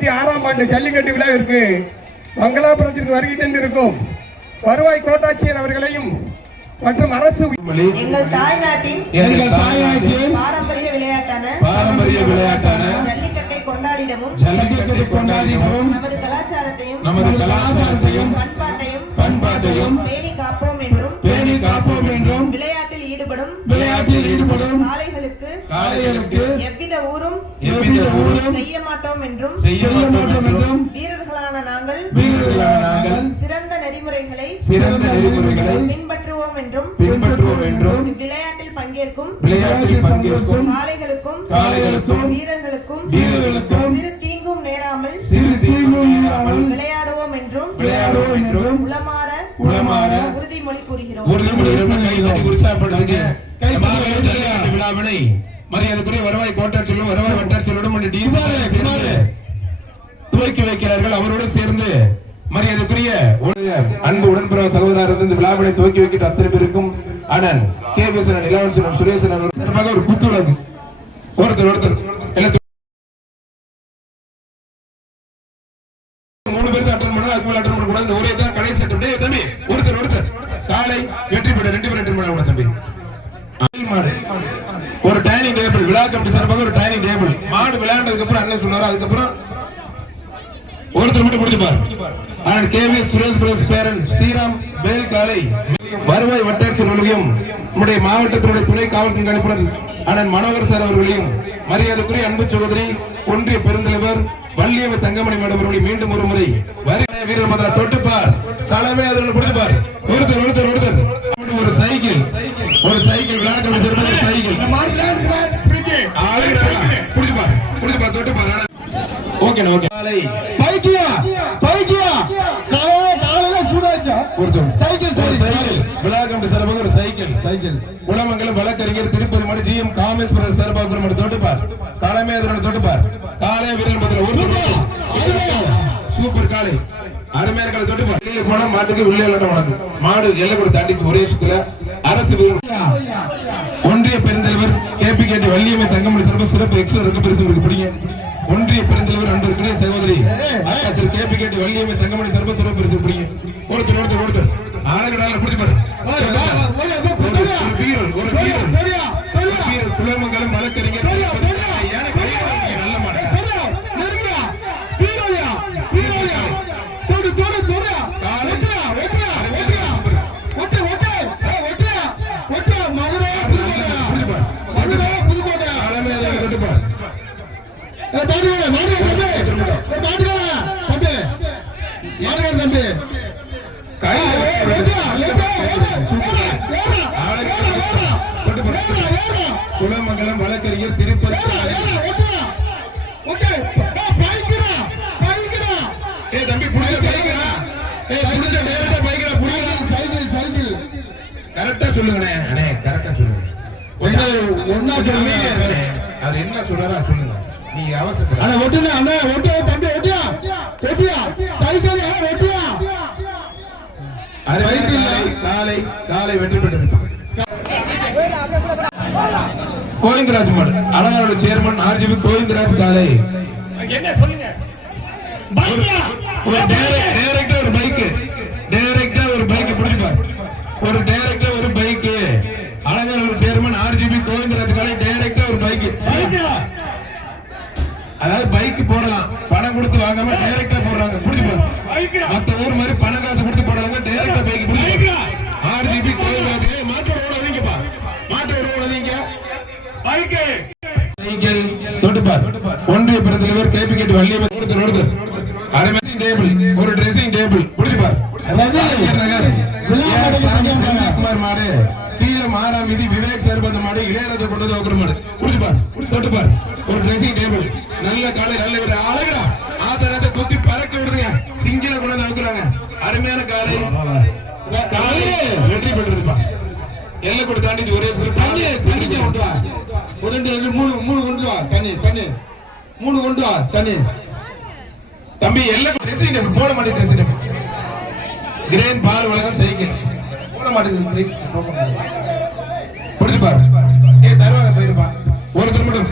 2006ஆம் ஆண்டு ஜல்லிக்கட்டு விழாவிற்கு மங்களாபுரத்திற்கு வருகை தந்திருக்கும் வருவாய் கோட்டாட்சியர் அவர்களையும் மற்றும் அரசு எங்கள் தாய்நாட்டின் பாரம்பரிய விளையாட்டான ஜல்லிக்கட்டை கொண்டாடிடவும் நமது கலாச்சாரத்தையும் பண்பாட்டையும் பேணி காப்போம் என்றும் விளையாட்டில் ஈடுபடும் காளைகளுக்கு எவ்வித ஊரும் செய்ய மாட்டோம் என்றும் வீரர்களான நாங்கள் சிறந்த நெறிமுறைகளை பின்பற்றுவோம் என்றும் விளையாட்டில் பங்கேற்கும் காளைகளுக்கும் வீரர்களுக்கும் சிறு தீங்கும் நேராமல் விளையாடுவோம் என்றும் உளமாற உறுதிமொழி கூறுகிறோம். மரியாதைக்குரிய வருவாய் கோட்டாட்சியரும் வருவாய் வட்டாட்சியரோடும் துவக்கி வைக்கிறார்கள். அவரோடு சேர்ந்து மரியாதைக்குரிய அன்பு உடன்பிறவ சகோதரர் இந்த விழாவினை துவக்கி வைக்கிற அத்தனை பேருக்கும் அண்ணன் கே விசனன் இளவரசன் சுரேசன் அவர்கள் ஒரு குத்துவிளக்கு ஒருத்தர் 3 பேருக்கு அட்டன் பண்ணா அதுக்கு மேல அட்டன் பண்ண கூடாது. ஒரே தான் கடைசி அட்டன் பண்ணி தம்பி ஒருத்தர் காலை வெற்றி பெற்ற 2 பேர் அட்டன் பண்ண கூட தம்பி. ஒரு டைனிங் டேபிள் விழா கமிட்டி சார்பாக ஒரு டைனிங் டேபிள் மாடு விளையாண்டதுக்கு அப்புறம் அண்ணன் சொன்னாரு. அதுக்கப்புறம் ஒருத்தர் மட்டும் முடிச்சு பாரு. அண்ணன் கே வி சுரேஷ் பிரஸ் பேரன் ஸ்ரீராம் பேல் காலை வருவாய் வட்டாட்சியர் அவர்களையும் நம்முடைய மாவட்டத்தினுடைய துணை காவல் கண்காணிப்பாளர் அண்ணன் மனோகர் சார் அவர்களையும் மரியாதைக்குரிய அன்பு சகோதரி ஒன்றிய பெருந்தலைவர் வள்ளியம்மை தங்கமணி மேடம் அவர்களை மீண்டும் ஒரு முறை வீரர் மதுரை தொட்டுப்பார் தலைமை அதில் பிடிச்சுப்பார். ஒருத்தர் ஒரு சைக்கிள் விளையாட்டு சைக்கிள் பிடிச்சுப்பார் தொட்டுப்பார். ஓகே பைக்கியா ஒரு சைக்கிள் குளமங்கலம் வழக்கறிஞர் திருப்பதி மணி ஜி எம் காமேஸ்வரர் சார்பாக தொட்டுப்பார். காலமே தொட்டுப்பார். காலை வீரல் சூப்பர் காலை அருமையான காலை தொட்டுப்பார். போனா மாட்டுக்கு விளையாட உனக்கு மாடு எல்லை கூட தாண்டிச்சு ஒரே சுத்துல அரசு ஒன்றிய பெருந்தலைவர் கேபி கேட்டி வள்ளியம்மை தங்கமணி சிறப்பு எக்ஸ்ட்ரா இருக்கு பரிசு பிடிங்க. ஒன்றிய பெருந்தலைவர் அன்பிற்குரிய சகோதரி திரு கேபி கேட்டி வள்ளியம்மை தங்கமணி சிறப்பு பரிசு பிடிங்க. ஒருத்தர் ஆளுகளால பிடிச்சு குளமங்கலம் வழக்கறிஞர் நல்ல மாடு குளமங்கலம் வழக்கறிஞர் திருப்பதி கரெக்டா சொல்லுங்க. என்ன சொல்றாரா சொல்லுங்க. நீங்க அவசரம் காலை வெற்றி பெற்றிருப்பாங்க. கோவிந்தராஜ் மாடு அழகாரோட சேர்மன் ஆர்ஜிபி கோவிந்தராஜ் காலை என்ன சொல்லுங்க. டைரக்டா ஒரு பைக் பிடிப்பார். ஒரு பைக் அழகாரோட சேர்மன் ஆர்ஜிபி கோவிந்தராஜ் காலை டைரக்டா ஒரு பைக். அதாவது பைக் போடலாம் பணம் கொடுத்து வாங்காம டைரக்டா போடுறாங்க. பிடிப்பார். மத்த ஊர் மாதிரி பணம் காசு கொடுத்து போடலாங்க. டைரக்டா பைக் ஆர்ஜிபி கோவிந்தராஜ் ஒன்றிய பெருந்தலைவர் கேபி கேட்டு வள்ளியம்மை ஒரு ட்ரெஸ்ஸிங் டேபிள் பிடிப்பார். குமார் மாடு கீழே மாறா மீதி விவேக் சேர்பந்த மாடு இளையராஜா கொண்டது ஒரு மாடு பிடிப்பார். தொட்டுப்பார். ஒரு ட்ரெஸ்ஸிங் டேபிள் நல்ல காலை நல்ல விட அழகா ஆத்தரத்தை குத்தி பறக்க விடுறீங்க. சிங்கில கூட நவுக்குறாங்க. அருமையான காலை வெற்றி பெற்றிருப்பா. எல்லை கூட தாண்டி ஒரே தண்ணி கொண்டு வா. ஒரு 2 3 கொண்டு வா. தண்ணி 3 கொண்டு வா. தண்ணி தம்பி எல்லை போட மாட்டேங்குது. கிரேன் பால் உலகம் சைக்கிள் போட மாட்டேங்குது. பிடிச்சுப்பார். தருவாங்க போயிருப்பா. ஒருத்தர் மட்டும்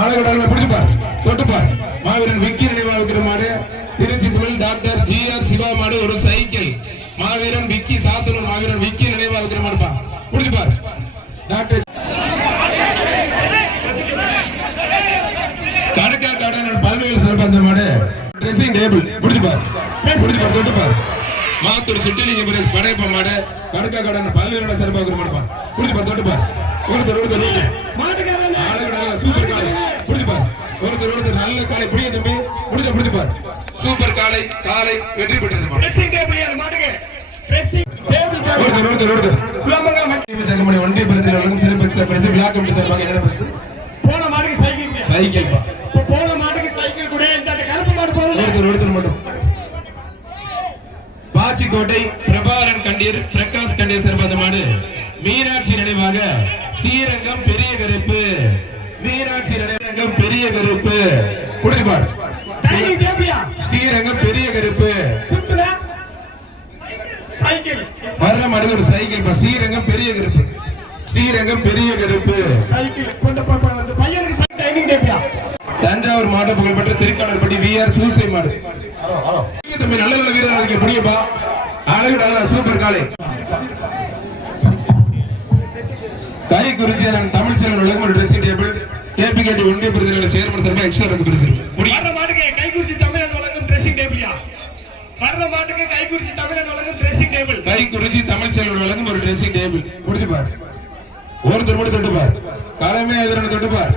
ஆளுகடால பிடிச்சுப்பார். தொட்டுப்பார். மாவீரன் விக்கி நினைவாக இருக்கிற மாடு திருச்சி புகழ் டாக்டர் ஜிஆர் சிவா மாடு ஒரு சைக்கிள் மாவீரன் விக்கி சாத்தனூர் மாவீரன் விக்கி நினைவாக இருக்கிற மாடுப்பா புடிச்சு பாரு டாக்டர் கடக்கா கடன பல்வேல் சிறப்பாந்த மாடு ட்ரெஸ்ஸிங் டேபிள் புடிச்சு பாரு தொட்டு பாரு மாத்தூர் சிட்டிலிங்க பிரதேஷ் படையப்ப மாடு கடக்கா கடன பல்வேலோட சிறப்பாக இருக்கிற மாடுப்பா புடிச்சு பாரு தொட்டு பாரு ஒருத்தர் மாட்டுக்காரன் ஆளுகடல சூப்பர் காலை புடிச்சு பாரு ஒருத்தர் நல்ல காலை புடிய தம்பி புடிச்சு பாரு சூப்பர் காலை வெற்றி பெற்றது ட்ரெஸ்ஸிங் டேபிள் அந்த மாட்டுக்கு ட்ரெஸ்ஸிங் டேபிள் ஒருத்தர் குலமங்கலம் மக்கள் தங்கமணி ஒன்றிய பிரச்சனை சிறப்பு பரிசு விழா கமிட்டி சார்பாக என்ன பரிசு போன மாட்டுக்கு சைக்கிள் பா இப்ப போன மாட்டுக்கு சைக்கிள் கூட இந்த கருப்பு மாடு போகுது ஒருத்தர் மட்டும் பாச்சிக்கோட்டை பிரபாகரன் கண்டீர் பிரகாஷ் கண்டீர் சிறப்பாந்த மாடு மீனாட்சி நினைவாக ஸ்ரீரங்கம் பெரிய கருப்பு மீனாட்சி நினைவகம் பெரிய கருப்பு புடிச்சு பாரு ஸ்ரீரங்கம் பெரிய கருப்பு சுத்துல சைக்கிள் வர்ற மாடு ஒரு சைக்கிள் பா ஸ்ரீரங்கம் பெரிய கருப்பு ஸ்ரீரங்கம் பெரிய கருப்பு சைக்கிள் அந்த பையனுக்கு சைக்கிள் டேபியா தஞ்சாவூர் மாவட்ட புகழ்பெற்ற திருக்காளர்பட்டி விஆர் சூசை மாடு தம்பி நல்ல நல்ல வீரர் அதுக்கு புரியுப்பா அழகு நல்ல சூப்பர் காலை கை குறிச்சி தமிழ் செல்வன் உலகம் ட்ரெஸ்ஸிங் டேபிள் கேபிகேடி ஒன்றிய பிரதிநிதி சேர்மன் சார்பா எக்ஸ்ட்ரா இருக்கு பரிசு வர்ற மாட்டுக்கு கை குறிச்சி தமிழன் வழங்கும் ட்ரெஸ்ஸிங் டேபிளியா வர்ற மாட்டுக்கு கை குறிச்சி தமிழன் வழங்கும் ட்ரெஸ்ஸிங் டேபிள் கை குறிச்சி தமிழ் செல்வன் வழங்கும் ஒரு ட்ரெஸ்ஸிங் டேபிள் முடிச்சு பாரு ஒருத்தர் மட்டும் தொட்டு பாரு கடமை எதிரான தொட்டு பாரு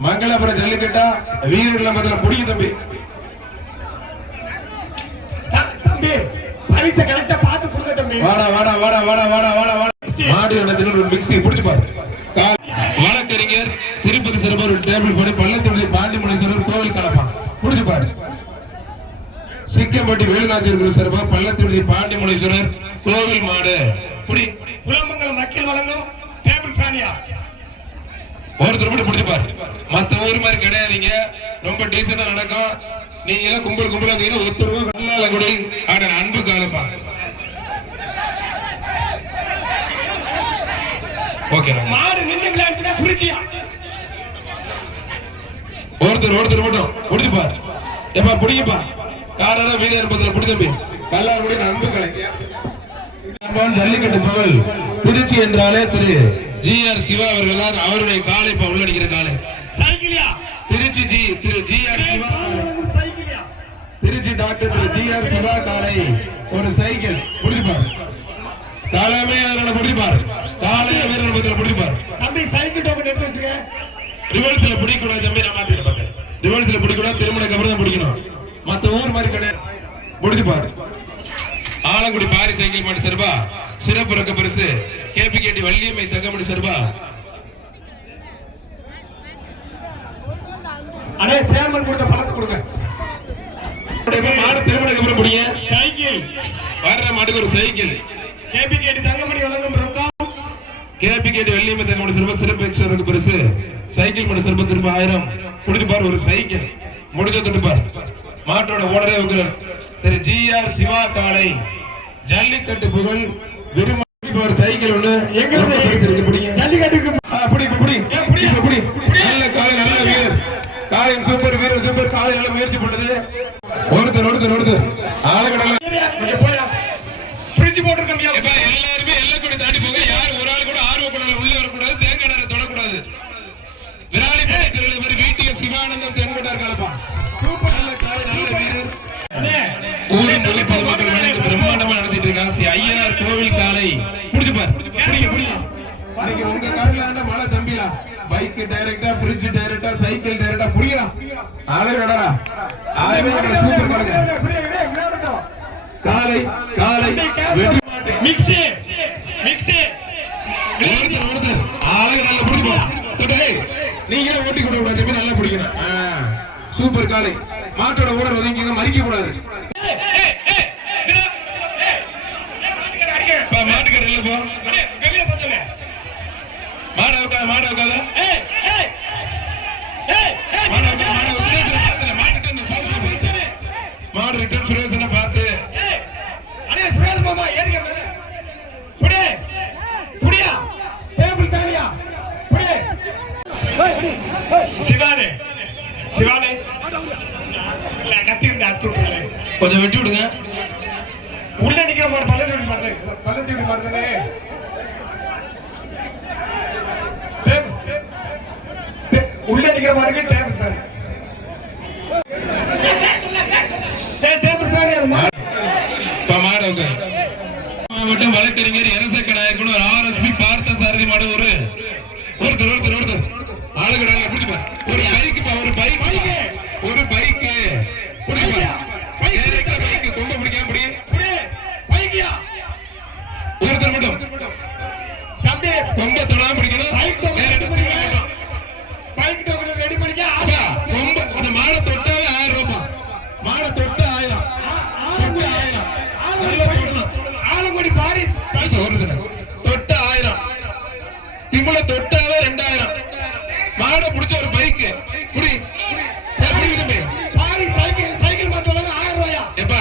மங்களாபுரம் ஜல்லிக்கட்டா வீரர்கள் மத்தியில புடிங்க தம்பி பரிசு கரெக்டா பார்த்து கொடுங்க தம்பி வாடா மாடு இடத்துல ஒரு மிக்ஸி புடிச்சு பாரு வழக்கறிஞர் திருப்பதி சிறப்பு ஒரு டேபிள் போட்டு பள்ளத்தொழில் பாண்டிமுனீஸ்வரர் கோவில் கடப்பான் புடிச்சு பாரு சிக்கம்பட்டி வேலுநாச்சியர் சிறப்பா பள்ளத்தொழில் பாண்டிமுனீஸ்வரர் கோவில் மாடு புடி குலமங்கலம் மக்கள் வழங்கும் டேபிள் ஃபேனியா ஒருத்தர் மட்டும் புடிச்சு பாரு மத்த ஊர் மாதிரி கிடையாதுங்க ரொம்ப டீசெண்டா நடக்கும் நீங்க எல்லாம் கும்பலா இருந்தீங்கன்னா ஒருத்தர் ரூபா கல்லால கூட ஆட அன்பு காலப்பா ஓகே மாடு நின்னு விளையாடுச்சுனா புரிச்சியா ஒருத்தர் மட்டும் புடிச்சு பாரு ஏப்பா புடிங்கப்பா காரர வீரர் பத்தில புடி தம்பி கல்லார் கூட அன்பு கலைஞர் ஜல்லிக்கட்டு புகழ் திருச்சி என்றாலே திரு ஜிஆர் சிவா அவர்கள் அவருடைய காலை இப்ப உள்ளடிக்கிற காலை சைக்கிளியா திருச்சி திரு ஜிஆர் சிவா சைக்கிளியா திருச்சி டாக்டர் திரு ஜிஆர் சிவா காலை ஒரு சைக்கிள் புடிச்சு பாரு தலைமை அதனால புடிச்சு பாரு காலை வீரர் பத்தில புடிச்சு பாரு தம்பி சைக்கிள் டோக்கன் எடுத்து வச்சுக்க ரிவர்ஸ்ல பிடிக்க கூடாது தம்பி நான் மாத்திர பாக்க ரிவர்ஸ்ல பிடிக்க கூடாது திருமணக்கு அப்புறம் தான் பிடிக்கணும் மத்த ஊர் மாதிரி கிடையாது பிடிச்சு பாரு ஆலங்குடி பாரி சைக்கிள் மாட்டு சர்பா சிறப்பு ரொக்க பரிசு கேபிகேடி வள்ளியம்மை தங்கமணி சர்பா அடே சேர்மன் கொடுத்த பணத்தை கொடுங்க மாடு திருமணக்கு அப்புறம் பிடிங்க சைக்கிள் வர்ற மாட்டுக்கு ஒரு சைக்கிள் கேபிகேடி தங்கமணி வழங்கும் ரொக்கம் கேபிகேடி வள்ளியம்மை தங்கமணி சர்பா சிறப்பு எக்ஸ்ட்ரா ரொக்க பரிசு சைக்கிள் மாடு சர்பா திரும்ப 1000 பிடிச்சு பாரு ஒரு சைக்கிள் முடிஞ்ச தொட்டு பாரு மாட்டோட ஓனரே உங்கள் திரு ஜிஆர் சிவா காலை ஜல்லிக்கட்டு புகழ் விரும்பி ஒரு சைக்கிள் ஒண்ணு எங்களுக்கு பரிசு இருக்கு பிடிங்க ஜல்லிக்கட்டுக்கு புடி நல்ல காலை நல்ல வீரர் காலையும் சூப்பர் வீரர் சூப்பர் காலை நல்ல முயற்சி பண்ணது ஒருத்தர் ஆளுகடல கொஞ்சம் போயிடலாம் ஃப்ரிட்ஜ் போட்டுருக்கோம் எல்லாருமே எல்லை கூட தாண்டி போங்க யார் ஒரு ஆள் கூட ஆர்வப்படல உள்ள வரக்கூடாது தேங்காய் நேரம் தொடக்கூடாது விராலி பக்கத்தில் வீட்டிய சிவானந்தம் தென்கொண்டார் கலப்பா சூப்பர் நல்ல காலை நல்ல வீரர் ஊரின் மொழி பொதுமக்கள் இணைந்து பிரம்மாண்டமா நடத்திட்டு இருக்காங்க ஸ்ரீ ஐயனார் கோவில் காலை புடிச்சு பாரு இன்னைக்கு உங்க காட்டுல மழை தம்பிலா பைக் டைரக்டா ஃப்ரிட்ஜ் டைரக்டா சைக்கிள் டைரக்டா புரியலாம் ஆளுடா சூப்பர் காலை மிக்ஸி ஒருத்தர் ஆளு நல்லா புடிச்சு நீங்களே ஓட்டி கூட கூடாது நல்லா பிடிக்கணும் சூப்பர் காலை மாட்டோட ஊடர் ஒதுங்கிங்க மறிக்க கூடாது மாட்டுக்கார இல்ல போ மாட உட்காத மாடு ரிட்டர்ன் சுரேஷனை பார்த்து சுரேஷ் மாமா ஏறிக்க புடியா டேபிள் தானியா புடி சிவானே கொஞ்சம் வெட்டி விடுங்க. உள்ள நிக்கிற மாடு பள்ளத்தி விட்டு மாடுதானே. உள்ள நிக்கிற மாடுக்கு டேபிள் ஃபேன். டேபிள் ஃபேன் மாடு மாவட்டம் வழக்கறிஞர் எரசக்க நாயக்கன் ஒரு RSP பார்த்த சாரதி மாடு ஒருத்தர் ஆளுகடால புடிச்சுப்பார். ஒரு பைக் புடிச்சுப்பார். பைக் கொம்ப பிடிக்காம பிடி. பைக்கியா ஒருத்தர் மட்டும் தம்பி கொம்ப தொடாம பிடிக்கணும். பைக் டோக்கன் ரெடி பண்ணிக்க. கொம்ப அந்த மாடை தொட்டாலே 1000 ரூபாய். மாடை தொட்டா 1000. நல்லா போடணும். ஆலங்குடி பாரிஸ் தொட்டா 1000. திமுல தொட்டாவே 2000. மாடை பிடிச்ச ஒரு பைக் புடி. பாரிஸ் சைக்கிள் மாட்டுவாங்க 1000 ரூபாயா? எப்பா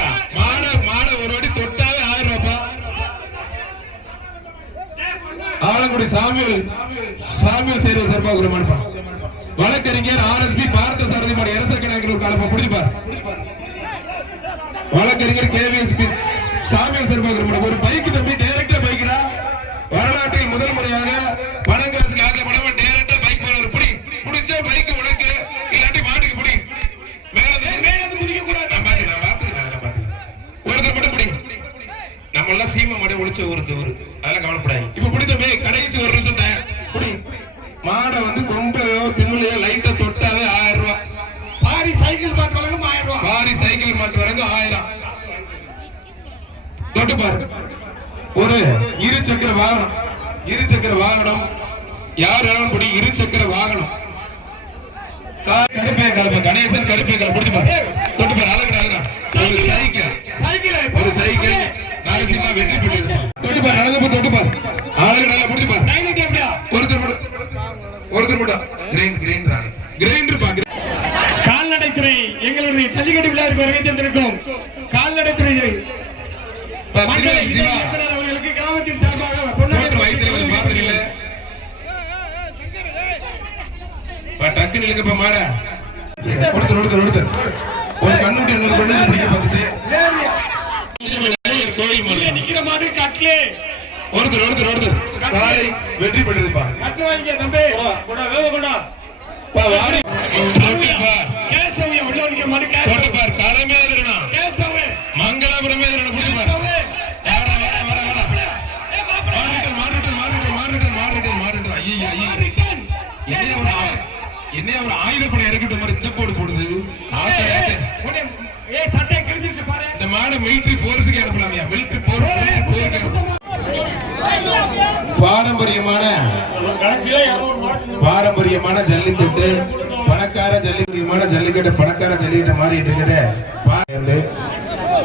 மாடை ஒரு வாட்டி தொட்டாவே 1000 ரூபாய். ஆலங்குடி சாமியல் செய்த சார்பாக ஒரு மாடு. வழக்கறிஞர் RSP பார்த்த சாரதி மாடு எரசக்க நாயக்கன் ஒரு காலப்பா புடிச்சுப்பார். வழக்கறிஞர் KVSP சாமியல் சார்பாக ஒரு பைக் தம்பி. டைரக்டா பைக்டா வரலாற்றில் முதல் முறையாக பணம் காசுக்கு ஆசைப்படாம டைரக்டா பைக் போற ஒரு புடி. புடிச்ச பைக் உனக்கு இல்லாட்டி மாட்டுக்கு புடி. மேல குதிக்க கூடாது. நான் பாத்துக்கிறேன். ஒருத்தர் மட்டும் புடி. நம்ம எல்லாம் சீமை மாடு ஒளிச்ச ஒருத்தர் அதெல்லாம் கவலைப்படாது. இப்ப புடி தம்பி. கடைசி ஒரு நிமிஷம் புடி. மாடை கொம்பையோ திமுலையோ லைட்டா தொட்டாவே 1000 ரூபாய். பாரிஸ் சைக்கிள் மாட்டு வழங்க 1000 ரூபாய். பாரி சைக்கிள் மாட்டு வழங்க 1000. தொட்டு பாரு. ஒரு இருசக்கர வாகனம் யார் வேணாலும் புடி. இருசக்கர வாகனம் கருப்பே கலப்ப கணேசன் கருப்பே கலப்ப புடிச்சு பாரு. தொட்டு பாரு. அழகுடா. ஒரு சைக்கிள் நரசிம்மா வெற்றி பெற்று தொட்டு பாரு. நடந்து தொட்டு பாரு. அழகுடா புடிச்சு பாரு. ஒருத்தர் மட்டும் கிரைண்டர் பாக்கு. கால்நடைத்துறை எங்களுடைய ஜல்லிக்கட்டு விழாவிற்கு வருகை தந்திருக்கும் கால்நடைத்துறை அவர்களுக்கு கிராமத்தின் சார்பாக வயிற்றுல பாத்து இல்ல டக்குன்னு இல்லைங்கப்பா மாட. ஒருத்தர் ஒரு கண்ணுட்டி இன்னொரு கண்ணு பிடிக்க பார்த்துச்சு. கோயில் மாடு நிக்கிற மாடு கட்லே. ஒருத்தர் காலை வெற்றி பெற்றதுப்பா. கட்டு வாங்கிக்க தம்பி. வேவ கேசவியா உள்ள நிக்கிற மாடு கேசவ தலைமையா இருக்கணும். கேசவ மங்களாபுரமே இருக்கணும். புடிச்சு பாரு. என்ன ஒரு ஆயுதப்படை இறக்கிட்ட மாதிரி இந்த போடு போடுது. சட்டை கிழிச்சிருச்சு பாரு. இந்த மாடு மிலிட்டரி போர்ஸுக்கு அனுப்பலாமியா? மிலிட்டரி பாரம்பரியமான ஜல்லிக்கட்டு பணக்கார ஜல்லிக்கட்டு மாறிட்டு இருக்குது.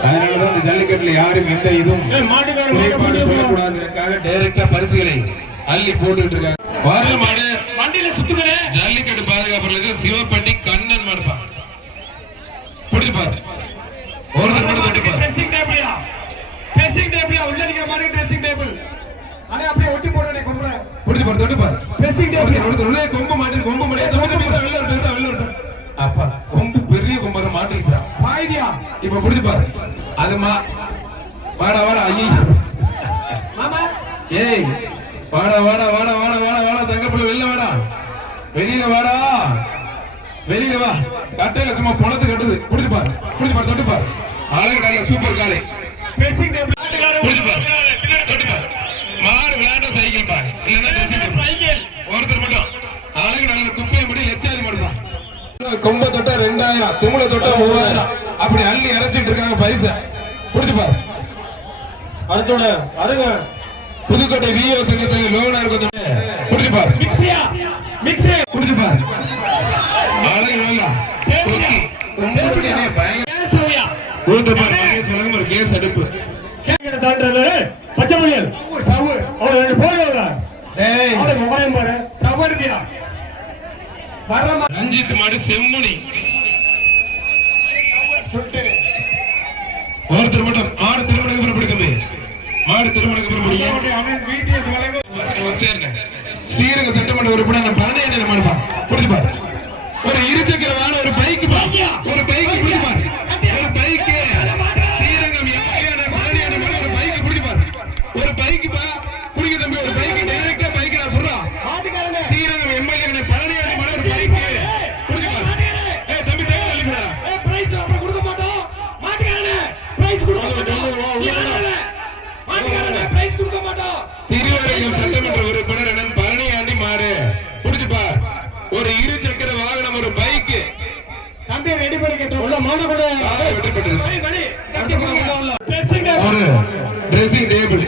அதனாலதான் இந்த ஜல்லிக்கட்டுல யாரும் எந்த இதுவும் குறைபாடு சொல்லக்கூடாதுக்காக டைரக்டா பரிசுகளை அள்ளி போட்டுட்டு இருக்காங்க. வர மாடு வண்டியில சுத்துகிற ஜல்லிக்கட்டு பாதுகாப்பு சிவப்பட்டி கண்ணன் மாடுப்பா. புடிச்சு பாரு. ஒருத்தர் மட்டும் தொட்டு பாரு. ட்ரெஸ்ஸிங் டேபிள் உள்ள நிக்கிற மாடு ட்ரெஸ்ஸிங் டேபிள். அட அப்படியே ஒட்டி போடுறே கொம்பற. புடிச்சு பாரு. தொட்டு பாரு. ட்ரெஸ்ஸிங் டேபிள் ஒருத்தர் உள்ள கொம்பு மாட்டே வெளில வரட்டும். அப்பா கொம்பு பெரிய கொம்பற மாட்டிச்சா பாய்தியா. இப்ப புடிச்சு பாரு. அது வாடா ஐயா மாமா. ஏய் வாடா தங்கப்புள்ள வெளியில வெளியில வா. கட்டையில சும்மா பணத்து கட்டுது. புடிச்சு பாரு. தொட்டு பாரு. அழகுடா சூப்பர் காலை. ட்ரெஸ்ஸிங் டேபிள் புடிச்சு பாரு. தொட்டு பாரு. மாடு விளையாட்ட சைக்கிள் பாரு. இல்லன்னா ட்ரெஸ்ஸிங் சைக்கிள். ஒருத்தர் மட்டும் அழகுடா குப்பையை முடி லட்சாதி மாடுதான். கொம்ப தொட்டா 2000, திமுல தொட்டா 3000. அப்படி அள்ளி இறைச்சிட்டு இருக்காங்க பரிசை. புடிச்சு பாரு. அடுத்தோட அருங்க புதுக்கோட்டை விஓ சங்கத்தில் லோனா இருக்கும். புடிச்சு பாரு. மிக்ஸி புடிச்சு பாரு. அழகு நல்லா கொக்கி கொம்புடி நே பயங்கர கேசவியா. கூட்ட பாரு. சொல்லுங்க ஒரு கேஸ் அடுப்பு கேங்கட தாண்டறல பச்சை மணியல் சவு அவள ரெண்டு போடுவா. டேய் அவள மொகரையும் பாரு. சவர்பியா வரமா ரஞ்சித் மாடு செம்முனி சுட்டே. ஒருத்தர் மட்டும் மாடு திருமணக்கு அப்புறம் பிடிக்குமே. மாடு திருமணக்கு அப்புறம் பிடிக்கும். அவன் விடிஎஸ் வளைங்க சரிங்க. ஸ்ரீரங்க சட்டமன்ற உறுப்பினர் பழனியண்ண மாடுப்பா. புடிச்சு பாரு. ஒரு இருசக்கர வாகனம் ஒரு பைக் புடிச்சு பாரு. ஒரு பைக் மாடு கூட காலை வெற்றி பெற்றது. மணி தட்டி கொடுங்க. ஒரு ட்ரெஸ்ஸிங் டேபிள்.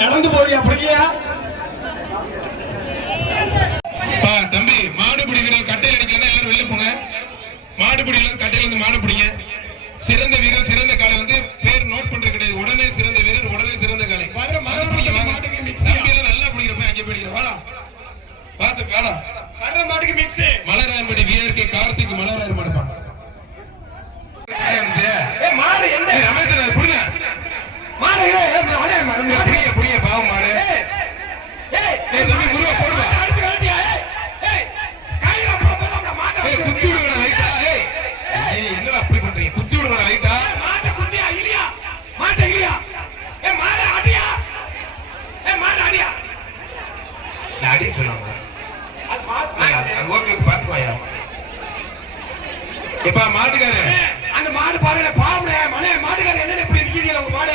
நடந்து போறியா அப்படியா? தம்பி மாடுபிடி வீரர் கட்டையில் அடிக்கலாம், எல்லாரும் வெளில போங்க. மாடுபிடியில கட்டையில இருந்து மாடு பிடிங்க. சிறந்த வீரர் சிறந்த காலை வந்து பேர் நோட் பண்றது கிடையாது. உடனே சிறந்த வீரர் உடனே சிறந்த காலை. தம்பி எல்லாம் நல்லா பிடிக்கிறப்ப அங்கே போயிடுறோம். வாடா பாத்து வாடா. வர்ற மாட்டுக்கு மிக்ஸ். மலராயன்படி விஆர்கே கார்த்திக் மலராயர் மாடுப்பா. மாடு என்ன ரமேஷன் புடுங்க. மாடு புடிங்க பாவம் மாடு. தம்பி முருகா போடுவா. குத்தி விடுங்கடா லைட்டா. என்னடா அப்படி பண்றீங்க? குத்தி விடுங்கடா லைட்டா. மாட்டை குத்தியா இல்லையா? மாட்டை இல்லையா? மாடு அடியா? மாடு அடியா? நான் அடின்னு சொன்னாங்க. ஓகே பாத்துக்கோயா. இப்ப மாட்டுக்காரு அந்த மாடு பாருங்க பாவம்ல மனே மாட்டுக்காரர் என்ன இப்படி இருக்கீங்க உங்க மாடு?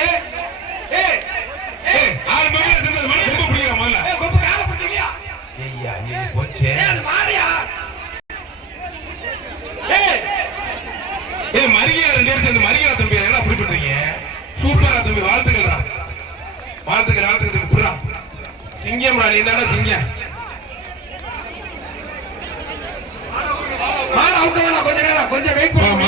ஆறு மணி சேர்ந்தது மணி ரொம்ப பிடிக்கிற முதல்ல. கொம்பு கால பிடிச்சியா? ஐயா ஐயா போச்சே. அது மாறியா? மரியா ரெண்டு பேரும் சேர்ந்து மரியா தம்பி என்ன அப்படி பண்றீங்க? சூப்பரா தம்பி, வாழ்த்துக்கள்டா. வாழ்த்துக்கள் வாழ்த்துக்கள் தம்பி. புறா சிங்கம்டா, நீ தானே சிங்கம். மாடு அவுக்கணும் கொஞ்ச நேரம், கொஞ்சம் வெயிட் பண்ணு.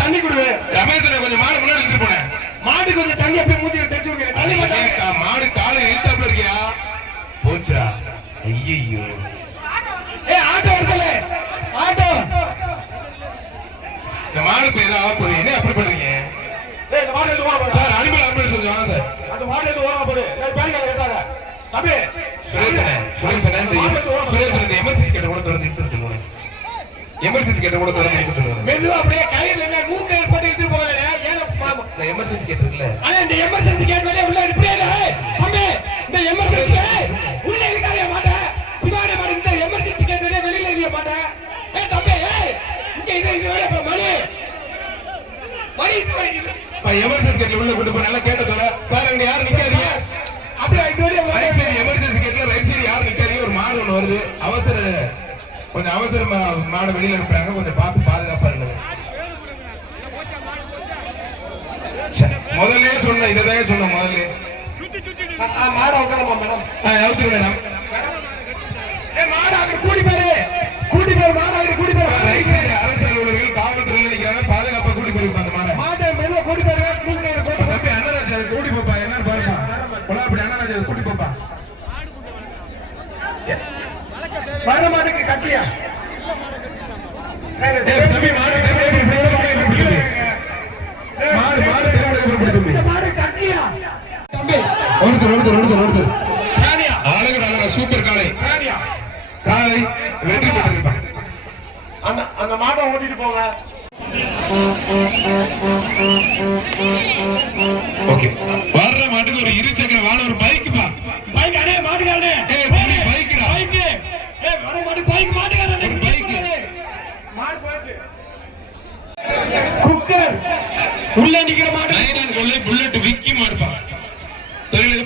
தண்ணி குடுவே. ரமேஷ் கொஞ்சம் மாடு முன்னாடி எடுத்துட்டு போனேன். மாடு கொஞ்சம் தண்ணி அப்படியே மூஞ்சில தெளிச்சு விடுங்க. தண்ணி மட்டும். மாடு காலை இழுத்தாப்புல இருக்கியா? போச்சுடா. ஐயோ ஆட்டோ வரல. ஆட்டோ. இந்த மாடு போய் ஏதோ ஆக போகுது. என்ன அப்படி பண்றீங்க? இந்த மாடு எடுத்து ஓட போடு. சார் அனிமல் ஆம்புலன்ஸ் கொஞ்சம் வாங்க சார். அந்த மாடு எடுத்து ஓட போடு. நான் பேனிக்கல கேட்டாத. தம்பி சுரேஷனே இந்த எமர்ஜென்சி கேட்ட கூட தொடர்ந்து எடுத்து சொல்லுங்க. எமர்ஜென்சி கேட்ட கூட தொடர்ந்து எடுத்து சொல்லுங்க. மெதுவா அப்படியே கையில என்ன மூக்க போட்டு எடுத்து போகல. ஏன்னா இந்த எமர்ஜென்சி கேட் இருக்குல்ல. ஆனா இந்த எமர்ஜென்சி கேட் வழியா உள்ள இப்படியே தம்பி இந்த எமர்ஜென்சி உள்ள இருக்காதே மாட்ட. சிவானே மாடு இந்த எமர்ஜென்சி கேட் வழியா வெளியில இருக்க மாட்ட. தம்பி இங்க இது வழியா மணி எமர்ஜென்சி கேட்ல உள்ள கொண்டு போய் நல்லா கேட்டதோட சார் அங்க யாரும் நிக்காதீங்க. அப்படியே இது வழியா ரைட் சைடு எமர்ஜென்சி கேட்ல ரைட் சைடு யாரும் நிக்காதீங்க. ஒரு மாடு ஒன்று வருது, கொஞ்சம் அவசர மாடு வெளியில இருப்பாங்க, கொஞ்சம் பார்த்து பாதுகாப்பா இருங்க. முதல்ல சொன்ன இதான் சொன்ன முதல்ல மாடு உட்காரமா மேடம். அவுத்துரு மேடம். மாடு அங்க கூடி பேரு மாடு அங்க கூடி பேரு. ரைட் சைடு அரசு அலுவலர்கள் காவல்துறையில நிக்கிறாங்க, பாதுகாப்பா கூட்டி போயிருப்பா அந்த மாடை. மாட்டை மெதுவா கூடி பேரு. தம்பி அண்ணராஜ் கூட்டி போப்பா, என்னன்னு பாருப்பா. அப்படி அண்ணராஜ் கூட்டி போப்பா. வர மாட்டுக்கு கட்டியா? தம்பி மாடு மாடு கட்டியா? தம்பி ஒருத்தர் ராணியா அழகா சூப்பர் காலை வெற்றி பெற்றிருப்பான். அந்த மாட்டை ஓட்டிட்டு போங்க. ஓகே வர்ற மாட்டுக்கு ஒரு இருசக்கர வாகனம், ஒரு பைக் பா. பைக் அடே மாட்டுக்காரனே. பைக்டா. பைக். வர மாட்டு பைக் மாட்டுக்காரனே. பைக். மாடு போச்சு. குக்கர் உள்ள நிக்கிற மாடு. நைனான் கொள்ளை புல்லட் விக்கி மாடுப்பா. தொழிலுக்கு